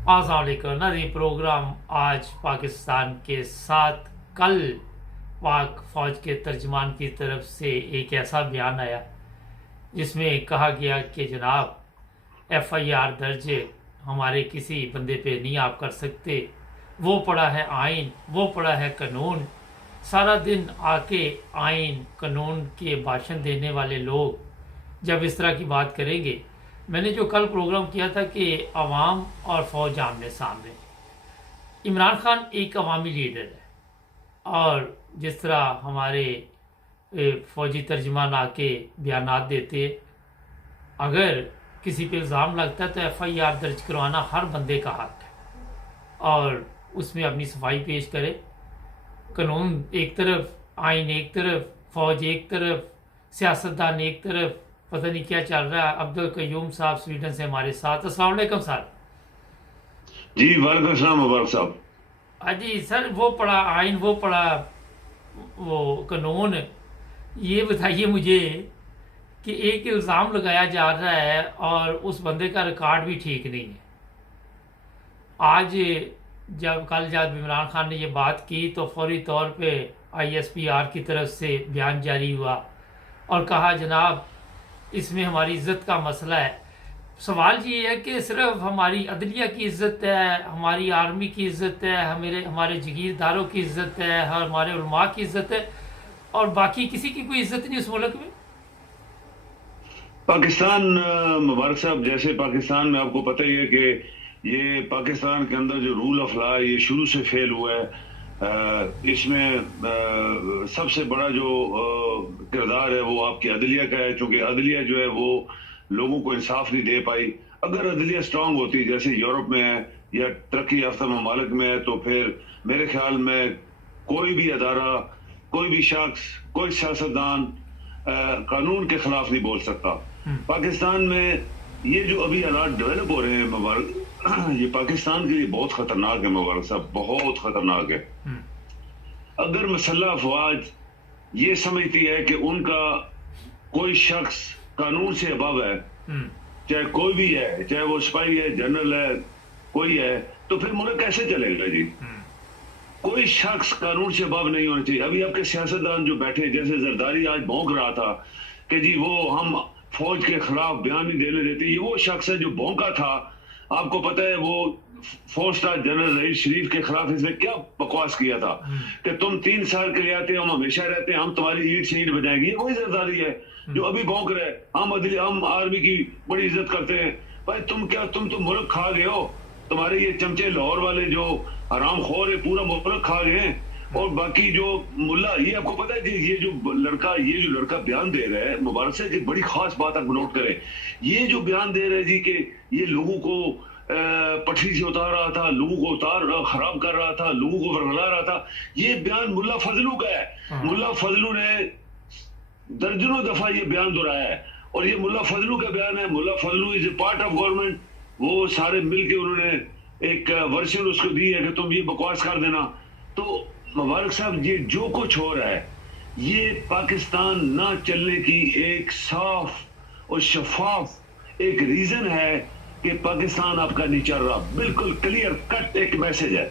अस्सलाम वालेकुम नाज़रीन। प्रोग्राम आज पाकिस्तान के साथ कल पाक फ़ौज के तर्जमान की तरफ से एक ऐसा बयान आया जिसमें कहा गया कि जनाब एफआईआर दर्ज हमारे किसी बंदे पे नहीं आप कर सकते। वो पड़ा है आइन, वो पड़ा है कानून। सारा दिन आके आइन कानून के भाषण देने वाले लोग जब इस तरह की बात करेंगे, मैंने जो कल प्रोग्राम किया था कि अवाम और फौज आमने सामने, इमरान खान एक अवामी लीडर है और जिस तरह हमारे फौजी तर्जमान आके बयानात देते, अगर किसी पे इल्ज़ाम लगता है तो एफआईआर दर्ज करवाना हर बंदे का हक है और उसमें अपनी सफाई पेश करे। कानून एक तरफ, आइन एक तरफ, फौज एक तरफ, सियासतदान एक तरफ, पता नहीं क्या चल रहा है। अब्दुल कयूम साहब स्वीडन से हमारे साथ। अस्सलाम वालेकुम सर। जी वालेकुम सलाम मुबारक साहब। अजी सर, वो पढ़ा आइन, वो पढ़ा वो कानून। ये बताइए मुझे कि एक इल्ज़ाम लगाया जा रहा है और उस बंदे का रिकॉर्ड भी ठीक नहीं है। आज जब इमरान खान ने ये बात की तो फौरी तौर पे आईएसपीआर की तरफ से बयान जारी हुआ और कहा जनाब इसमें हमारी इज्जत का मसला है। सवाल ये है कि सिर्फ हमारी अदलिया की इज्जत है, हमारी आर्मी की इज्जत है, हमारे जगीरदारों की इज्जत है, हमारे उलमा की इज्जत है और बाकी किसी की कोई इज्जत नहीं उस मुल्क में। पाकिस्तान मुबारक साहब, जैसे पाकिस्तान में आपको पता ही है कि ये पाकिस्तान के अंदर जो रूल ऑफ लॉ है ये शुरू से फेल हुआ है। इसमें सबसे बड़ा जो किरदार है वो आपकी अदलिया का है, क्योंकि अदलिया जो है वो लोगों को इंसाफ नहीं दे पाई। अगर अदलिया स्ट्रांग होती जैसे यूरोप में है या तरक्की याफ्ता ममालिक में है तो फिर मेरे ख्याल में कोई भी अदारा, कोई भी शख्स, कोई सियासतदान कानून के खिलाफ नहीं बोल सकता। पाकिस्तान में ये जो अभी हालात डेवलप हो रहे हैं मुबारक, ये पाकिस्तान के लिए बहुत खतरनाक है मुबारक साहब, बहुत खतरनाक है। अगर मसल्ह अफवाज ये समझती है कि उनका कोई शख्स कानून से अबव है, चाहे कोई भी है, चाहे वो सिपाही है, जनरल है, कोई है, तो फिर मुल्क कैसे चलेगा जी? कोई शख्स कानून से अबव नहीं होना चाहिए। अभी आपके सियासतदान जो बैठे, जैसे जरदारी आज भौंक रहा था कि जी वो हम फौज के खिलाफ बयान नहीं देने देते, ये वो शख्स है जो भौंका था। आपको पता है वो 4 स्टार जनरल रईस शरीफ के खिलाफ इसने क्या बकवास किया था कि तुम 3 साल के लिए आते हो, हम हमेशा रहते हैं, हम तुम्हारी ईंट से ईंट बजाएंगे। ये वही जरदारी है जो अभी भौंक रहे। हम आर्मी की बड़ी इज्जत करते हैं। भाई तुम तो मुल्क खा गए हो। तुम्हारे ये चमचे लाहौर वाले जो हराम खोर है पूरा मुल्क खा गए हैं। और बाकी जो मुल्ला, ये आपको पता है कि ये जो लड़का बयान दे रहा है, मुबारक से एक बड़ी खास बात आप नोट करें। ये जो बयान दे रहे हैं जी कि ये लोगों को पटरी से उतार रहा था, लोगों को खराब कर रहा था, लोगों को वर्गला रहा था, ये बयान मुल्ला फजलू का है। मुल्ला फजलू ने दर्जनों दफा ये बयान दोहराया है और ये मुल्ला फजलू का बयान है। मुल्ला Fazlu is a part of government. वो सारे मिलके उन्होंने एक वर्षन उसको दी है कि तुम ये बकवास कर देना। तो मुबारक साहब, ये जो कुछ हो रहा है ये पाकिस्तान ना चलने की एक साफ और शफाफ एक रीजन है कि पाकिस्तान आपका नहीं चल रहा। बिल्कुल क्लियर कट एक मैसेज है।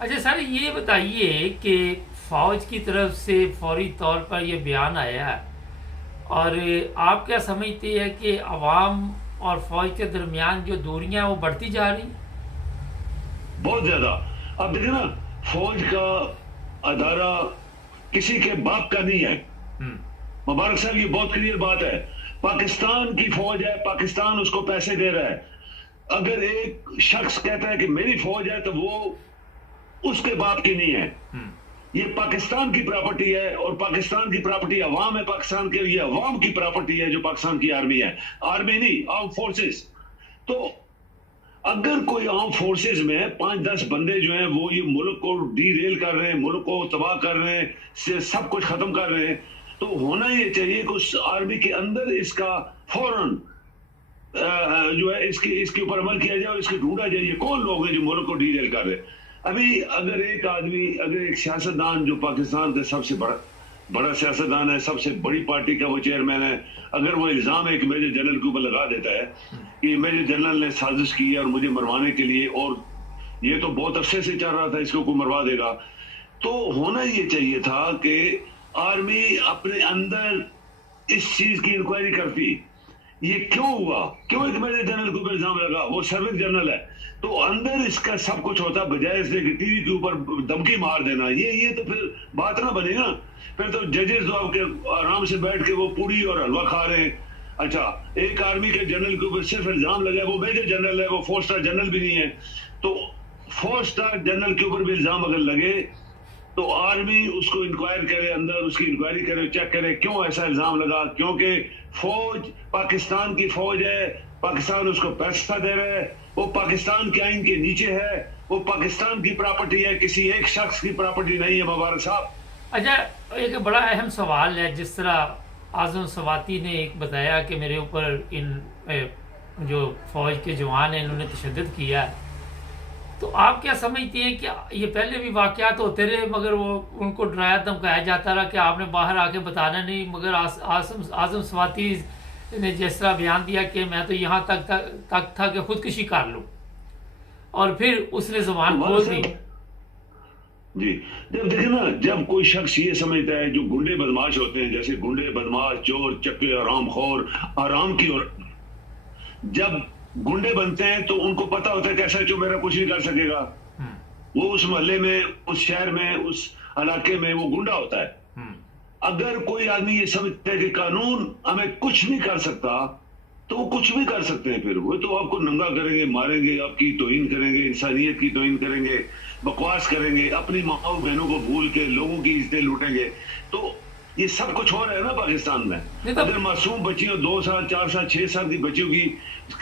अच्छा सर, ये बताइए कि फौज की तरफ से फौरी तौर पर यह बयान आया है और आप क्या समझते हैं कि अवाम और फौज के दरमियान जो दूरियां वो बढ़ती जा रही? बहुत ज्यादा। अब देखिए ना, फौज का अदारा किसी के बाप का नहीं है मुबारक साहब, ये बहुत क्लियर बात है। पाकिस्तान की फौज है, पाकिस्तान उसको पैसे दे रहा है। अगर एक शख्स कहता है कि मेरी फौज है तो वो उसके बाप की नहीं है। ये पाकिस्तान की प्रॉपर्टी है और पाकिस्तान की प्रॉपर्टी अवाम है। पाकिस्तान के ये अवाम की प्रॉपर्टी है जो पाकिस्तान की आर्मी है, आर्मी नहीं, आर्म फोर्सेस। तो अगर कोई आर्म फोर्सेस में 5-10 बंदे जो हैं वो ये मुल्क को डीरेल कर रहे हैं, मुल्क को तबाह कर रहे हैं, से सब कुछ खत्म कर रहे हैं, तो होना ये चाहिए कि उस आर्मी के अंदर इसका फौरन जो है इसके ऊपर अमल किया जाए और इसके ढूंढा जाए ये कौन लोग हैं जो मुल्क को डीरेल कर रहे हैं। अभी अगर एक आदमी, अगर एक सियासतदान जो पाकिस्तान का सबसे बड़ा बड़ा सियासतदान है, सबसे बड़ी पार्टी का वो चेयरमैन है। अगर वो इल्जाम एक मेजर जनरल के ऊपर लगा देता है कि मेजर जनरल ने साजिश की है और मुझे मरवाने के लिए, और ये तो बहुत अरसे से चल रहा था इसको कोई मरवा देगा, तो होना ये चाहिए था कि आर्मी अपने अंदर इस चीज की इंक्वायरी करती। ये क्यों हुआ, क्यों एक मेजर जनरल के ऊपर इल्जाम लगा, वो सर्विस जनरल है, तो अंदर इसका सब कुछ होता, बजाय इसलिए कि टीवी के ऊपर धमकी मार देना। ये तो फिर बात ना बने ना। फिर तो जजेस तो आपके आराम से बैठ के वो पूड़ी और हलवा खा रहे हैं। अच्छा, एक आर्मी के जनरल के ऊपर सिर्फ इल्जाम लगा, वो मेजर जनरल है, वो 4 स्टार जनरल भी नहीं है, तो 4 स्टार जनरल के ऊपर भी इल्जाम अगर लगे तो आर्मी उसको इंक्वायर करे, अंदर उसकी इंक्वायरी करे, चेक करे क्यों ऐसा इल्जाम लगा। क्योंकि फौज पाकिस्तान की फौज है, पाकिस्तान उसको पैसा दे रहा है, वो पाकिस्तान के आइन के नीचे है, वो पाकिस्तान की प्रॉपर्टी है, किसी एक शख्स की प्रॉपर्टी नहीं है। मुबारक साहब, अच्छा, एक बड़ा अहम सवाल है, जिस तरह आजम सवाती ने एक बताया कि मेरे ऊपर इन जो फौज के जवान हैं इन्होंने तशद्दुद किया है, तो आप क्या समझते हैं कि ये पहले भी वाक़यात होते रहे मगर वो उनको डराया धमकाया जाता रहा कि आपने बाहर आके बताना नहीं, मगर आजम सवाती ने जिस तरह बयान दिया कि मैं तो यहाँ तक था कि खुदकुशी कर लूँ, और फिर उसने जुबान खोल दी। जी, जब देखे ना, जब कोई शख्स ये समझता है, जो गुंडे बदमाश होते हैं, जैसे गुंडे बदमाश चोर चक्के आरामखोर, आराम की ओर जब गुंडे बनते हैं तो उनको पता होता है कि ऐसा जो मेरा कुछ नहीं कर सकेगा। वो उस मोहल्ले में, उस शहर में, उस इलाके में वो गुंडा होता है। अगर कोई आदमी ये समझता है कि कानून हमें कुछ नहीं कर सकता, तो वो कुछ भी कर सकते हैं। फिर वो तो आपको नंगा करेंगे, मारेंगे, आपकी तौहीन करेंगे, इंसानियत की तौहीन करेंगे, बकवास करेंगे, अपनी माँ बहनों को भूल के लोगों की इज्जतें लूटेंगे। तो ये सब कुछ हो रहा है ना पाकिस्तान में। अगर मासूम बच्चियों, 2 साल 4 साल 6 साल की बच्चियों की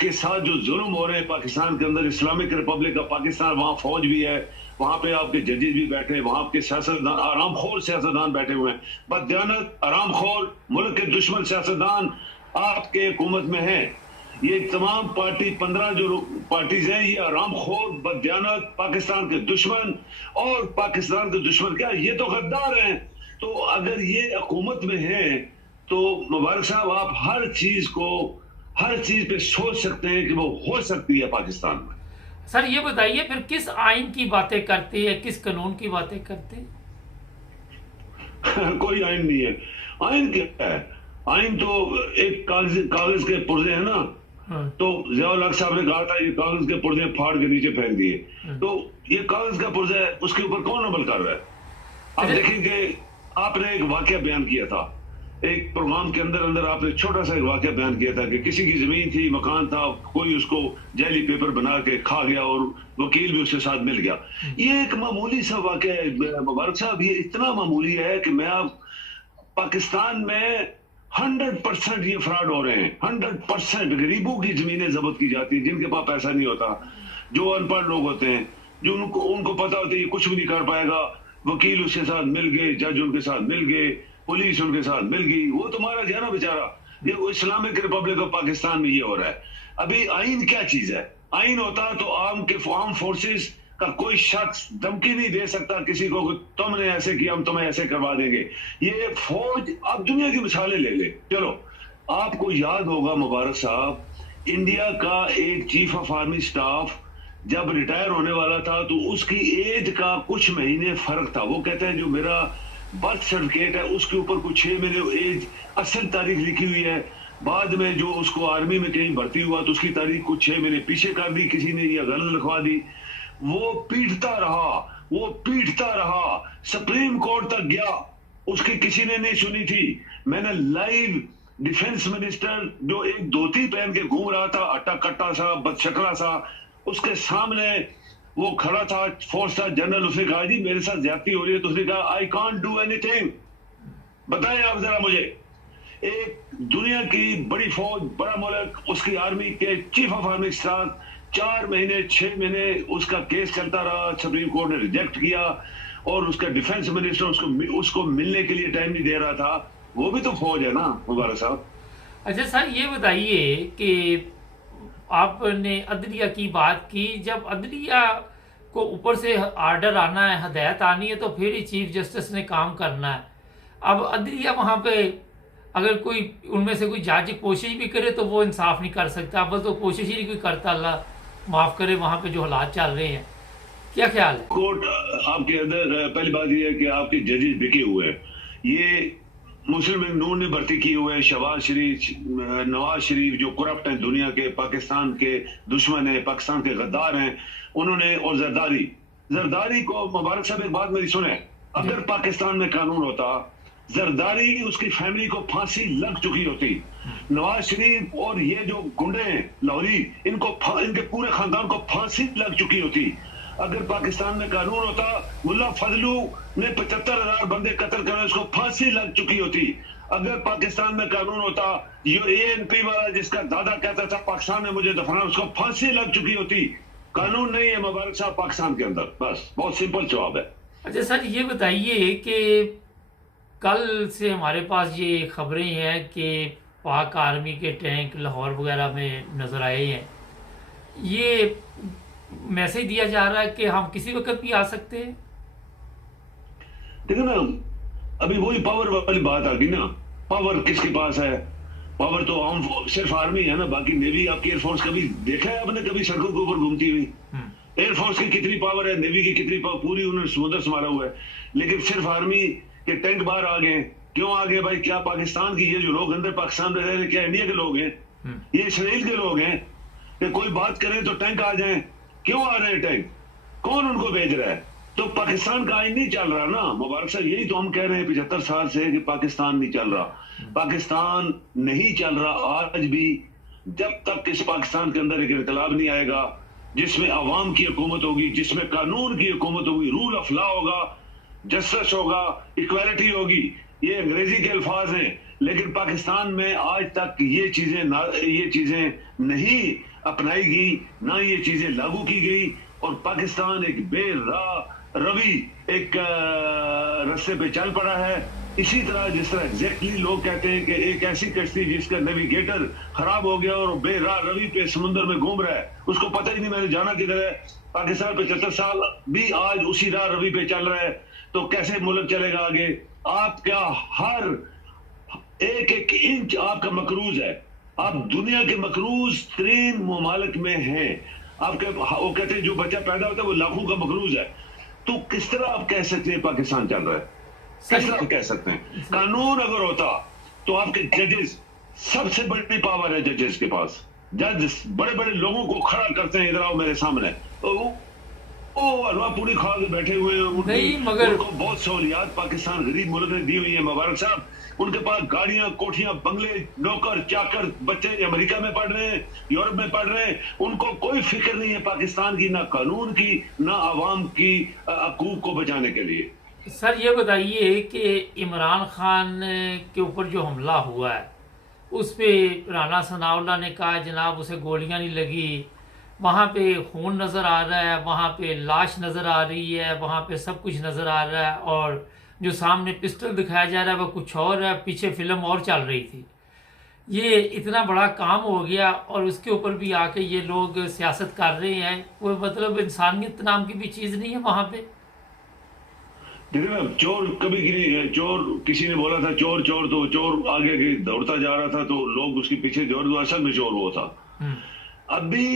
के साथ जो जुल्म हो रहे हैं पाकिस्तान के अंदर, इस्लामिक रिपब्लिक का पाकिस्तान, वहां फौज भी है, वहां पे आपके जजेस भी बैठे हैं, वहां आपके सियासतदान, आरामखोर सियासतदान बैठे हुए हैं, बददियानत आरामखोर मुल्क के दुश्मन सियासतदान आपके हुकूमत में है। ये तमाम पार्टी 15 जो पार्टीज हैं, ये आरामखोर बददियानत पाकिस्तान के दुश्मन, और पाकिस्तान के दुश्मन क्या, ये तो गद्दार हैं। तो अगर ये हुकूमत में है तो मुबारक साहब, आप हर चीज पे सोच सकते हैं कि वो हो सकती है पाकिस्तान में। सर ये बताइए फिर किस आइन की बातें करते हैं, किस कानून की बातें करते हैं? कोई आइन नहीं है। आइन क्या है? आइन तो एक कागज के पुर्जे है ना। तो जियाउल हक साहब ने कहा था, ये कागज के पुर्जे फाड़ के नीचे फेंक दिए। तो ये कागज का पुर्जा है, उसके ऊपर कौन अमल कर रहा है? आप देखेंगे, आपने एक वाकया बयान किया था एक प्रोग्राम के अंदर आपने छोटा सा एक वाकया बयान किया था कि किसी की जमीन थी, मकान था, कोई उसको जाली पेपर बना के खा गया और वकील भी उसके साथ मिल गया। ये एक मामूली सा वाकया है मुबारक साहब, ये इतना मामूली है कि मैं आप पाकिस्तान में 100% ये फ्रॉड हो रहे हैं। 100% गरीबों की जमीनें जब्त की जाती है, जिनके पास पैसा नहीं होता, जो अनपढ़ लोग होते हैं, जो उनको पता होता है ये कुछ भी नहीं कर पाएगा, वकील उसके साथ मिल गए, जज उनके साथ मिल गए, पुलिस उनके साथ मिल गई, वो तो मारा गया ना बेचारा। ये इस्लामिक रिपब्लिक ऑफ पाकिस्तान में ये हो रहा है। अभी आइन क्या चीज है? आइन होता तो आर्म फोर्सेस का कोई शख्स धमकी नहीं दे सकता किसी को, तुमने ऐसे किया हम तुम्हें ऐसे करवा देंगे। ये फौज, आप दुनिया की मिसालें ले ले, चलो आपको याद होगा मुबारक साहब, इंडिया का एक चीफ ऑफ आर्मी स्टाफ जब रिटायर होने वाला था तो उसकी एज का कुछ महीने फर्क था। वो कहते हैं जो मेरा बर्थ सर्टिफिकेट है उसके ऊपर कुछ 6 महीने एज असल तारीख लिखी हुई है, बाद में जो उसको आर्मी में कहीं भर्ती हुआ तो उसकी तारीख कुछ 6 महीने पीछे कर दी किसी ने, या गलत लिखवा दी। वो पीटता रहा, सुप्रीम कोर्ट तक गया, उसकी किसी ने नहीं सुनी थी। मैंने लाइव डिफेंस मिनिस्टर जो एक धोती पहन के घूम रहा था, अट्टा कट्टा सा, बदशकला सा, उसके सामने वो खड़ा था 4 स्टार जनरल, उसने कहा जी मेरे साथ ज्यादती हो रही है, तो उसने कहा आई कांट डू एनीथिंग। बताएं आप जरा मुझे, एक दुनिया की बड़ी फौज, बड़ा मुल्क, उसकी आर्मी के चीफ ऑफ आर्मी स्टाफ 4 महीने 6 महीने उसका केस चलता रहा, सुप्रीम कोर्ट ने रिजेक्ट किया, और उसका डिफेंस मिनिस्टर उसको मिलने के लिए टाइम नहीं दे रहा था। वो भी तो फौज है ना मुबारक साहब। अच्छा सर ये बताइए कि आपने अदलिया की बात की, जब अदलिया को ऊपर से आर्डर आना है, हदायत आनी है, तो फिर ही चीफ जस्टिस ने काम करना है। अब अदलिया वहां पे अगर कोई उनमें से कोई जांच की कोशिश भी करे तो वो इंसाफ नहीं कर सकता, बस वो कोशिश ही नहीं कोई करता। अल्लाह माफ करे वहां पे जो हालात चल रहे हैं। क्या ख्याल है? कोर्ट आपके अंदर पहली बात यह है कि आपके जजेस बिके हुए हैं। ये मुस्लिम लीग नून ने भर्ती किए हुए हैं। शहबाज शरीफ, नवाज शरीफ जो करप्ट हैं, दुनिया के, पाकिस्तान के दुश्मन हैं, पाकिस्तान के गद्दार हैं, उन्होंने, और जरदारी जरदारी को, मुबारक साहब एक बात मेरी सुने, अगर पाकिस्तान में कानून होता, जरदारी उसकी फैमिली को फांसी लग चुकी होती। नवाज शरीफ और ये जो गुंडे हैं लाहौरी, इनके पूरे खानदान को फांसी लग चुकी होती। अगर पाकिस्तान में कानून होता, मुल्ला फजलू ने 75,000 बंदे कत्ल करे, उसको फांसी लग चुकी होती। अगर पाकिस्तान में कानून होता, ये एएनपी वाला जिसका दादा कहता था पाकिस्तान में मुझे दफनाना, उसको फांसी लग चुकी होती। कानून नहीं है मुबारक साहब पाकिस्तान के अंदर, बस बहुत सिंपल जवाब है। अच्छा सर, ये बताइए कि कल से हमारे पास ये खबरें हैं कि पाक आर्मी के टैंक लाहौर वगैरह में नजर आए हैं। ये मैसेज दिया जा रहा है कि हम किसी वक्त भी आ सकते हैं। देखो ना, अभी वही पावर वाली बात आ गई ना। पावर किसके पास है? पावर तो हम सिर्फ आर्मी है ना, बाकी नेवी, आपकी एयरफोर्स कभी देखा है आपने कभी सड़कों के ऊपर घूमती हुई? एयरफोर्स की कितनी पावर है, नेवी की कितनी पावर, पूरी उन्होंने समुद्र संभाला हुआ है। लेकिन सिर्फ आर्मी के टैंक बाहर आ गए। क्यों आ गए भाई? क्या पाकिस्तान की, ये जो लोग अंदर पाकिस्तान में रह रहे, क्या इंडिया के लोग हैं? ये इसराइल के लोग हैं कि कोई बात करें तो टैंक आ जाए? क्यों आ रहे हैं टैंक? कौन उनको भेज रहा है? तो पाकिस्तान का आइन नहीं चल रहा ना मुबारक साहब। यही तो हम कह रहे हैं 75 साल से कि पाकिस्तान नहीं चल रहा। पाकिस्तान नहीं चल रहा आज भी, जब तक इस पाकिस्तान के अंदर एक इनकलाब नहीं आएगा जिसमें अवाम की हुकूमत होगी, जिसमें कानून की हुकूमत होगी, रूल ऑफ लॉ होगा, जस्टिस होगा, इक्वालिटी होगी। ये अंग्रेजी के अल्फाज हैं, लेकिन पाकिस्तान में आज तक ये चीजें नहीं अपनाई गई, ना ये चीजें लागू की गई, और पाकिस्तान एक बेराह रवि एक रास्ते पे चल पड़ा है। इसी तरह जिस तरह एग्जैक्टली लोग कहते हैं कि एक ऐसी कश्ती जिसका नेविगेटर खराब हो गया और बेराह रवि पे समुद्र में घूम रहा है, उसको पता ही नहीं मैंने जाना किधर है। पाकिस्तान 75 साल भी आज उसी राह रवि पे चल रहा है, तो कैसे मुल्क चलेगा आगे? आपका हर एक एक इंच आपका मकरूज है। आप दुनिया के मकरूज तरीन ममालिक में हैं। आपके, वो कहते हैं जो बच्चा पैदा होता है वो लाखों का मकरूज है। तो किस तरह आप कह सकते हैं पाकिस्तान चल रहा है? किस तरह कह सकते हैं? कानून अगर होता तो आपके जजेस, सबसे बड़ी पावर है जजेस के पास। जज बड़े बड़े लोगों को खड़ा करते हैं, इधर आओ मेरे सामने, हलवा पूरी खा के बैठे हुए हैं। नहीं, मगर उनको बहुत सहूलियात पाकिस्तान गरीब मुल्क ने दी हुई है मुबारक साहब। उनके पास गाड़ियां, कोठियां, बंगले, नौकर चाकर, बच्चे अमेरिका में पढ़ रहे हैं, यूरोप में पढ़ रहे हैं। उनको कोई फिक्र नहीं है पाकिस्तान की, ना कानून की, ना अवाम की हकूक को बचाने के लिए। सर ये बताइए कि इमरान खान के ऊपर जो हमला हुआ है उस पे राना सनाउल्लाह ने कहा जनाब उसे गोलियां नहीं लगी, वहाँ पे खून नज़र आ रहा है, वहाँ पे लाश नज़र आ रही है, वहाँ पे सब कुछ नज़र आ रहा है, और जो सामने पिस्टल दिखाया जा रहा है वो कुछ और है, पीछे फिल्म और चल रही थी। ये इतना बड़ा काम हो गया और उसके ऊपर भी आके ये लोग सियासत कर रहे हैं। कोई मतलब इंसानियत नाम की भी चीज़ नहीं है वहाँ पे। देखिए ना, चोर कभी चोर, किसी ने बोला था चोर चोर, तो चोर आगे दौड़ता जा रहा था तो लोग उसके पीछे दौड़ दो, असल में चोर वो था। अभी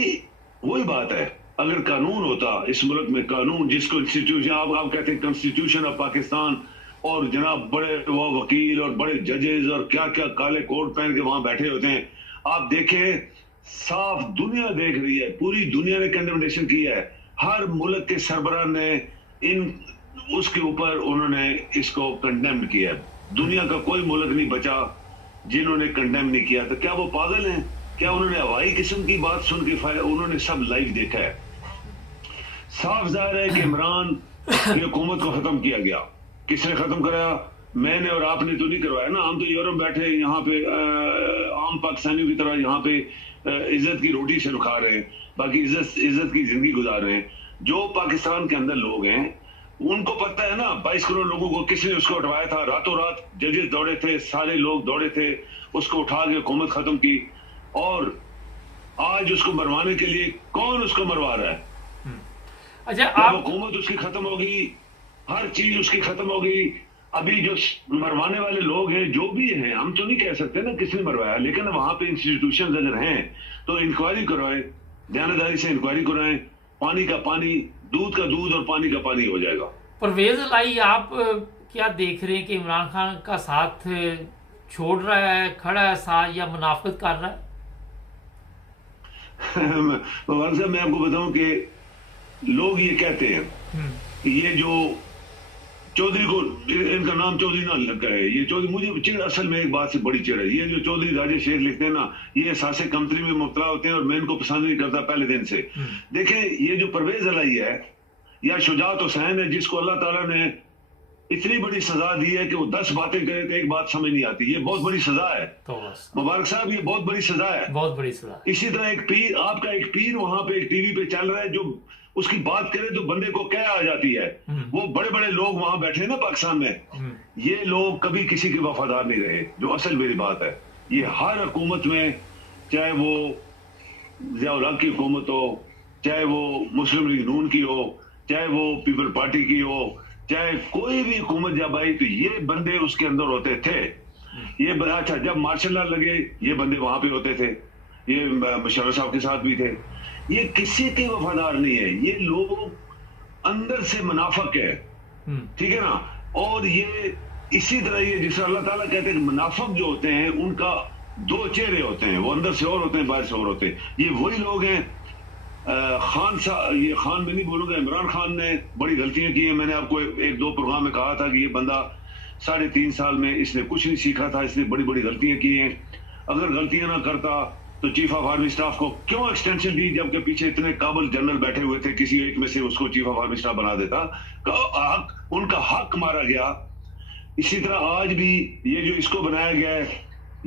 वही बात है, अगर कानून होता इस मुल्क में, कानून जिसको इंस्टीट्यूशन आप कहते हैं कॉन्स्टिट्यूशन ऑफ पाकिस्तान, और जनाब बड़े वो वकील और बड़े जजेस और क्या क्या काले कोट पहन के वहां बैठे होते हैं। आप देखें, साफ दुनिया देख रही है, पूरी दुनिया ने कंडेमनेशन किया है। हर मुल्क के सरबराह ने उसके ऊपर उन्होंने इसको कंडेम किया है। दुनिया का कोई मुल्क नहीं बचा जिन्होंने कंडेम नहीं किया। तो क्या वो पागल हैं? क्या उन्होंने हवाई किस्म की बात सुन के उन्होंने सब लाइव देखा है? साफ जाहिर है कि इमरान की हुकूमत को खत्म किया गया। किसने खत्म कराया? मैंने और आपने तो नहीं करवाया ना। हम तो यूरोप बैठे यहाँ पे आम पाकिस्तानियों की तरह यहाँ पे इज्जत की रोटी सिर्फ खा रहे हैं, बाकी इज्जत की जिंदगी गुजार रहे हैं। जो पाकिस्तान के अंदर लोग हैं उनको पता है ना, 22 करोड़ लोगों को किसने उसको उठवाया था? रातों रात जजेस दौड़े थे, सारे लोग दौड़े थे, उसको उठा के हुकूमत खत्म की। और आज उसको मरवाने के लिए कौन उसको मरवा रहा है? अच्छा, आप हुकूमत उसकी खत्म होगी, हर चीज उसकी खत्म होगी, अभी जो मरवाने वाले लोग हैं, जो भी हैं, हम तो नहीं कह सकते ना किसने मरवाया, लेकिन वहां पे इंस्टीट्यूशन अगर हैं तो इंक्वायरी करवाएं, ध्यानदारी से इंक्वायरी करवाएं, पानी का पानी, दूध का दूध और पानी का पानी हो जाएगा। परवेज लाई, आप क्या देख रहे हैं कि इमरान खान का साथ छोड़ रहा है, खड़ा है साथ, या मुनाफिक कर रहा है? मुबारक साहब, मैं आपको बताऊं कि लोग ये कहते हैं, ये जो चौधरी को, इनका नाम चौधरी ना लगा है, ये चौधरी, मुझे चिड़ असल में एक बात से बड़ी चिड़ है, ये जो चौधरी राजे शेर लिखते हैं ना, ये सासे कमतरी में मुब्तला होते हैं और मैं इनको पसंद नहीं करता पहले दिन से। देखें, ये जो परवेज अलाई है या शुजात हुसैन है, जिसको अल्लाह ताला ने इतनी बड़ी सजा दी है कि वो 10 बातें करे तो एक बात समझ नहीं आती, ये बहुत बड़ी सजा है। तो मुबारक साहब, ये बहुत बड़ी सजा है, बहुत बड़ी सजा। इसी तरह एक पीर, आपका एक पीर वहां पे एक टीवी पे चल रहा है, जो उसकी बात करे तो बंदे को क्या आ जाती है। वो बड़े बड़े लोग वहां बैठे हैं ना पाकिस्तान में, ये लोग कभी किसी के वफादार नहीं रहे, जो असल मेरी बात है। ये हर हुकूमत में, चाहे वो ज़िया-उल हक की हुकूमत हो, चाहे वो मुस्लिम लीग नून की हो, चाहे वो पीपल पार्टी की हो, चाहे कोई भी हुकूमत जब आई तो ये बंदे उसके अंदर होते थे। ये अच्छा, जब मार्शल लॉ लगे ये बंदे वहां पे होते थे, ये मुशर्रफ साहब के साथ भी थे। ये किसी के वफादार नहीं है, ये लोग अंदर से मुनाफिक है, ठीक है ना। और ये इसी तरह, ये जिस अल्लाह ताला कहते हैं मुनाफिक जो होते हैं उनका 2 चेहरे होते हैं, वो अंदर से और होते हैं, बाहर से और होते हैं। ये वही लोग हैं। खान साहब, ये खान में नहीं बोलूंगा, इमरान खान ने बड़ी गलतियां की हैं। मैंने आपको 1-2 प्रोग्राम में कहा था कि ये बंदा 3.5 साल में इसने कुछ नहीं सीखा था, इसने बड़ी बड़ी गलतियां की हैं। अगर गलतियां ना करता तो चीफ ऑफ आर्मी स्टाफ को क्यों एक्सटेंशन दी, जबकि पीछे इतने काबिल जनरल बैठे हुए थे, किसी एक में से उसको चीफ ऑफ आर्मी स्टाफ बना देता। उनका हक मारा गया। इसी तरह आज भी ये जो इसको बनाया गया है,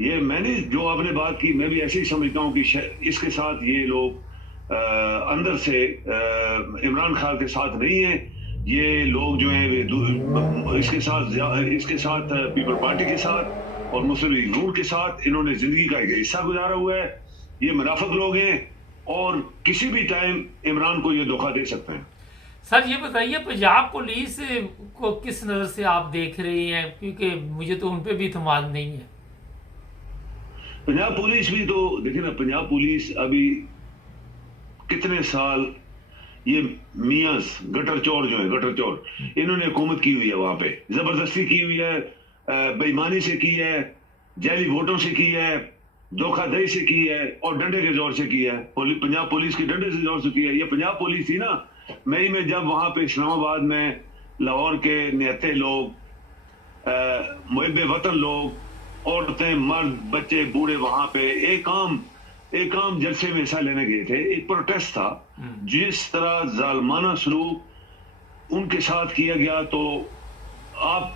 ये मैंने जो आपने बात की, मैं भी ऐसे ही समझता हूँ कि इसके साथ ये लोग अंदर से इमरान खान के साथ नहीं है। ये लोग जो हैं वे इसके साथ पीपल पार्टी के साथ और मुस्लिम लीग नून के साथ इन्होंने जिंदगी का एक हिस्सा गुजारा हुआ है। ये मुनाफिक लोग हैं और किसी भी टाइम इमरान को ये धोखा दे सकते हैं। सर ये बताइए, पंजाब पुलिस को किस नजर से आप देख रहे हैं, क्योंकि मुझे तो उन पे भी इत्मीनान नहीं है। पंजाब पुलिस भी तो देखिए ना, पंजाब पुलिस अभी कितने साल ये मियास गटर चोर जो है, गटर चोर, इन्होंने हुकूमत की हुई है, वहां पे जबरदस्ती की हुई है, बेईमानी से की है, जैली वोटों से की है, धोखाधड़ी से की है और डंडे के जोर से की है। पंजाब पुलिस की डंडे से जोर से की है। ये पंजाब पुलिस थी ना, मई में जब वहां पे इस्लामाबाद में लाहौर के निहत्ते लोग, मुहिब्बे वतन लोग, औरतें, मर्द, बच्चे, बूढ़े वहां पे एक आम जलसे में हिस्सा लेने गए थे। एक प्रोटेस्ट था, जिस तरह जालमाना सलूक उनके साथ किया गया, तो आप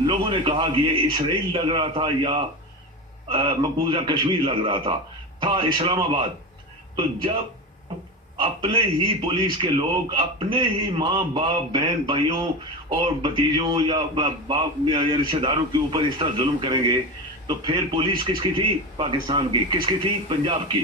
लोगों ने कहा कि ये इसराइल लग रहा था या मकबूजा कश्मीर लग रहा था इस्लामाबाद। तो जब अपने ही पुलिस के लोग अपने ही माँ बाप, बहन भाइयों और भतीजों या बाप या रिश्तेदारों के ऊपर इस तरह जुल्म करेंगे, तो फिर पुलिस किसकी थी? पाकिस्तान की। किसकी थी? पंजाब की।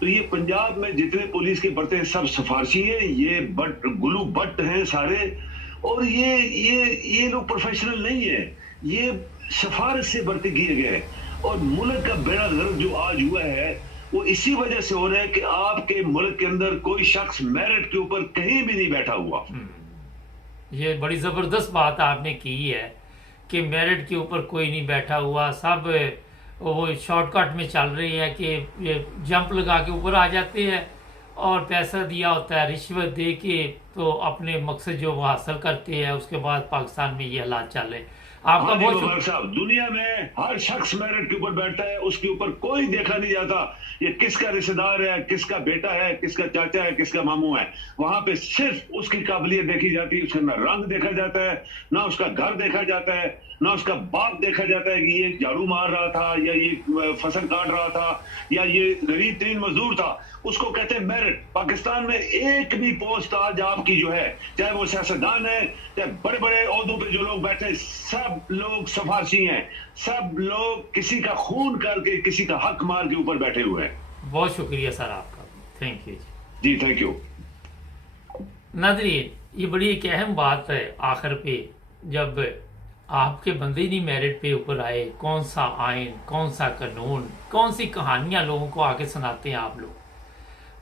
तो ये पंजाब में जितने पुलिस के बढ़ते हैं सब सिफारशी हैं, ये गुलू बट हैं सारे, और ये लोग प्रोफेशनल नहीं है, ये सिफारिश से भर्ती किए गए। और मुल्क का बेड़ा गर्क जो आज हुआ है वो इसी वजह से हो रहा है कि आपके मुल्क के अंदर कोई शख्स मेरिट के ऊपर कहीं भी नहीं बैठा हुआ। ये बड़ी जबरदस्त बात आपने की है कि मेरिट के ऊपर कोई नहीं बैठा हुआ, सब वो शॉर्टकट में चल रही है कि ये जंप लगा के ऊपर आ जाते हैं और पैसा दिया होता है रिश्वत दे के, तो अपने मकसद जो वो हासिल करते हैं, उसके बाद पाकिस्तान में ये हालात चल रहे। आपका बहुत साहब, दुनिया में हर शख्स मेरिट के ऊपर बैठता है, उसके ऊपर कोई देखा नहीं जाता ये किसका रिश्तेदार है, किसका बेटा है, किसका चाचा है, किसका मामू है। वहां पे सिर्फ उसकी काबिलियत देखी जाती है, उसका ना रंग देखा जाता है, ना उसका घर देखा जाता है, ना उसका बाप देखा जाता है कि ये झाड़ू मार रहा था या ये फसल काट रहा था या ये गरीब तरीन मजदूर था। उसको कहते हैं मेरिट। पाकिस्तान में एक भी पोस्ट आज आपकी जो है, चाहे वो सियासतदान है, चाहे बड़े बड़े ओहदों पे जो लोग बैठे, सब लोग सिफारशी हैं, सब लोग किसी का खून करके, किसी का हक मार के ऊपर बैठे हुए हैं। बहुत शुक्रिया सर आपका, thank you ji, thank you. नाज़रीन, ये बड़ी एक अहम बात है आखिर पे, जब आपके बंदे ही नहीं मेरिट पे ऊपर आए। कौन सा आइन, कौन सा कानून, कौन सी कहानियां लोगों को आके सुनाते हैं आप लोग।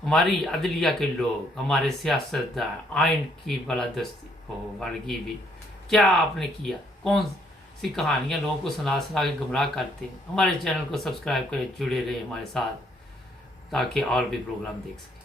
हमारी अदलिया के लोग, हमारे सियासतदान, आइन की बलादस्ती हो वर्गी भी, क्या आपने किया? कौन सी कहानियां लोगों को सुना सुना के गुमराह करते हैं। हमारे चैनल को सब्सक्राइब करें, जुड़े रहे हमारे साथ, ताकि और भी प्रोग्राम देख सकें।